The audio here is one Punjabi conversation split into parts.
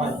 Bye.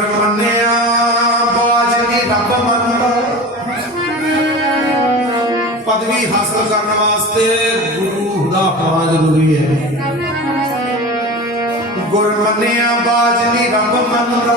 ਮੰਨਿਆ ਬਾਜਨੀ ਰੱਬ ਮੰਨਦਾ। ਪਦਵੀ ਹਾਸਲ ਕਰਨ ਵਾਸਤੇ ਗੁਰੂ ਦਾ ਹੋਣਾ ਜ਼ਰੂਰੀ ਹੈ। ਗੁਰ ਮੰਨਿਆ ਬਾਜਨੀ ਰੱਬ ਮੰਨਦਾ।